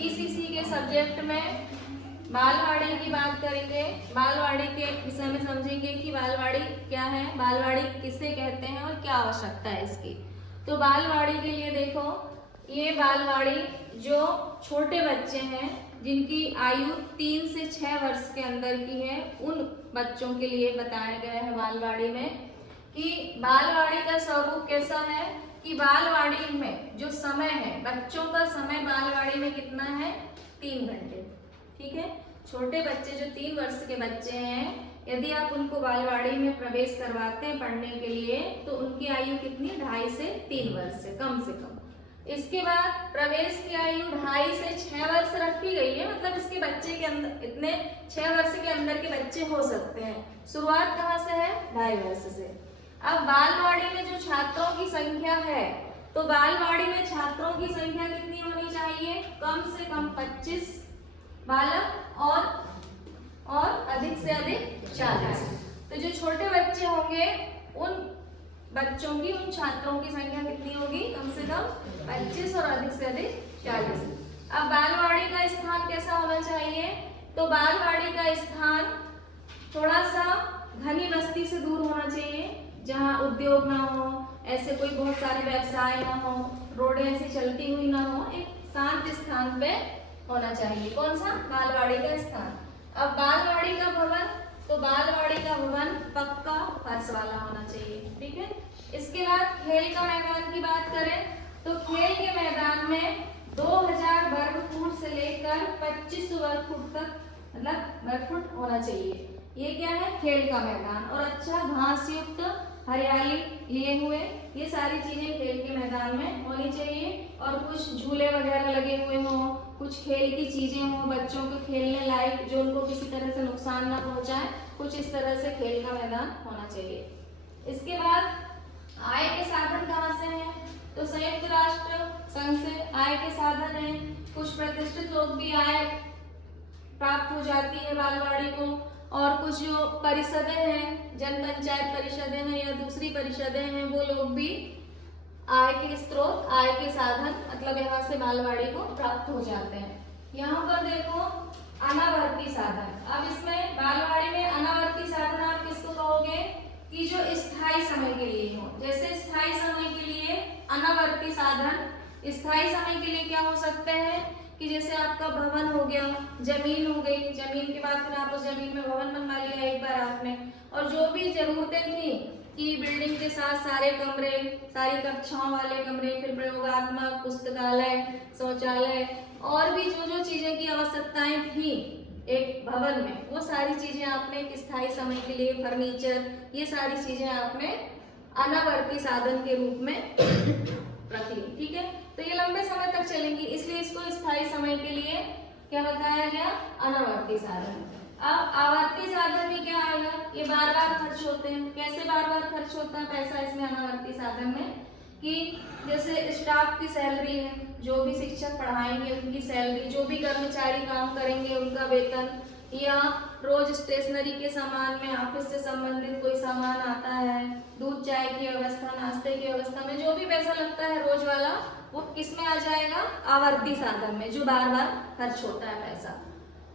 ECC के subject में बालवाड़ी की बात करेंगे। बालवाड़ी के विषय में समझेंगे कि बालवाड़ी क्या है, बालवाड़ी किसे कहते हैं और क्या आवश्यकता है इसकी। तो बालवाड़ी के लिए देखो, ये बालवाड़ी जो छोटे बच्चे हैं जिनकी आयु 3 से 6 वर्ष के अंदर की है, उन बच्चों के लिए बताया गया है बालवाड़ी में कि बालवाड़ी का स्वरूप कैसा है कि बालवाड़ी में जो समय है, बच्चों का समय बालवाड़ी में कितना है, 3 घंटे। ठीक है, छोटे बच्चे जो 3 वर्ष के बच्चे हैं, यदि आप उनको बालवाड़ी में प्रवेश करवाते हैं पढ़ने के लिए तो उनकी आयु कितनी, 2.5 से 3 वर्ष से कम। इसके बाद प्रवेश की आयु 2.5 से 6 वर्ष रखी गई है, मतलब इसके बच्चे के अंदर इतने 6 वर्ष के अंदर के बच्चे हो सकते हैं। शुरुआत कहाँ से है, 2.5 वर्ष से। अब बालवाड़ी में जो छात्रों की संख्या है, तो बालवाड़ी में छात्रों की संख्या कितनी होनी चाहिए, कम से कम 25 बालक और अधिक से अधिक 40। तो जो छोटे बच्चे होंगे उन बच्चों की, उन छात्रों की संख्या कितनी होगी, कम से कम 25 और अधिक से अधिक 40। अब बालवाड़ी का स्थान कैसा होना चाहिए, तो बालवाड़ी का स्थान थोड़ा सा घनी बस्ती से दूर होना चाहिए, जहाँ उद्योग ना हो, ऐसे कोई बहुत सारे व्यवसाय ना हो, रोडें ऐसी चलती हुई ना हो, एक शांत स्थान पे होना चाहिए। कौन सा, बालवाड़ी का स्थान। अब बालवाड़ी का भवन, तो बालवाड़ी का भवन पक्का फर्श वाला होना चाहिए। ठीक है, इसके बाद खेल का मैदान की बात करें तो खेल के मैदान में 2000 वर्ग फुट से लेकर 25 वर्ग फुट तक, मतलब वर्ग फुट होना चाहिए। ये क्या है, खेल का मैदान। और अच्छा घास युक्त हरियाली लिए हुए, ये सारी चीजें खेल के मैदान में होनी चाहिए। और कुछ झूले वगैरह लगे हुए हों, कुछ खेल की चीजें हों बच्चों को खेलने लायक, जो उनको किसी तरह से नुकसान ना पहुंचाए, कुछ इस तरह से खेल का मैदान होना चाहिए। इसके बाद आय के साधन कहाँ से हैं, तो संयुक्त राष्ट्र संघ से आय के साधन है। कुछ प्रतिष्ठित लोग भी आय प्राप्त हो जाती है बालवाड़ी को, और कुछ जो परिषदें हैं, जन पंचायत परिषदें हैं या दूसरी परिषदें हैं, वो लोग भी आय के स्रोत, आय के साधन, मतलब यहाँ से बालवाड़ी को प्राप्त हो जाते हैं। यहाँ पर देखो अनावर्ती साधन। अब इसमें बालवाड़ी में अनावर्ती साधन आप किसको कहोगे कि जो स्थायी समय के लिए हो। जैसे स्थायी समय के लिए अनावर्ती साधन, स्थायी समय के लिए क्या हो सकते हैं कि जैसे आपका भवन हो गया, जमीन हो गई, जमीन के बाद फिर आप उस जमीन में भवन बनवा लिया एक बार आपने, और जो भी जरूरतें थी कि बिल्डिंग के साथ सारे कमरे, सारी कक्षाओं वाले कमरे, फिर प्रयोगात्मक, पुस्तकालय, शौचालय, और भी जो जो चीजें की आवश्यकताएं थी एक भवन में, वो सारी चीजें आपने एक स्थायी समय के लिए, फर्नीचर, ये सारी चीजें आपने अनावर्ती साधन के रूप में रख ली। ठीक है, तो ये लंबे समय तक चलेंगी, इसलिए इसको स्थायी समय के लिए क्या बताया गया, अनावर्ती साधन। अब आवर्ती साधन में क्या आएगा, ये बार बार खर्च होते हैं। कैसे बार बार खर्च होता है पैसा इसमें अनावर्ती साधन में, कि जैसे स्टाफ की सैलरी है, जो भी शिक्षक पढ़ाएंगे उनकी सैलरी, जो भी कर्मचारी काम करेंगे उनका वेतन, या रोज स्टेशनरी के सामान में, ऑफिस से संबंधित कोई सामान आता है, दूध चाय की व्यवस्था, नाश्ते की व्यवस्था में जो भी पैसा लगता है रोज वाला, वो किस में आ जाएगा, आवर्ती साधन में, जो बार बार खर्च होता है पैसा।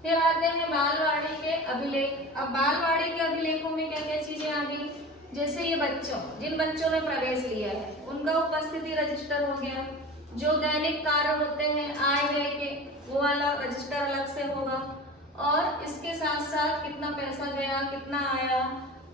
फिर आते हैं बालवाड़ी के अभिलेख। अब बालवाड़ी के अभिलेखों में क्या क्या चीजें आ गई, जैसे ये बच्चों, जिन बच्चों ने प्रवेश लिया है उनका उपस्थिति रजिस्टर हो गया, जो दैनिक कार्य होते हैं आय व्यय के, वो वाला रजिस्टर अलग से होगा, और इसके साथ साथ कितना पैसा गया, कितना आया,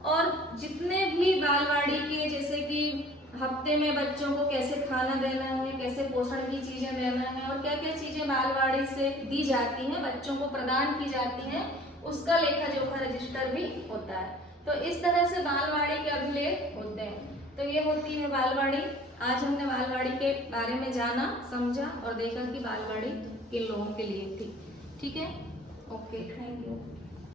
और जितने भी बालवाड़ी के, जैसे कि हफ्ते में बच्चों को कैसे खाना देना है, कैसे पोषण की चीजें देना है, और क्या क्या चीजें बालवाड़ी से दी जाती हैं, बच्चों को प्रदान की जाती हैं, उसका लेखा जोखा रजिस्टर भी होता है। तो इस तरह से बालवाड़ी के अभिलेख होते हैं। तो ये होती है बालवाड़ी। आज हमने बालवाड़ी के बारे में जाना, समझा और देखा कि बालवाड़ी किन लोगों के लिए थी। ठीक है, ओके, थैंक यू।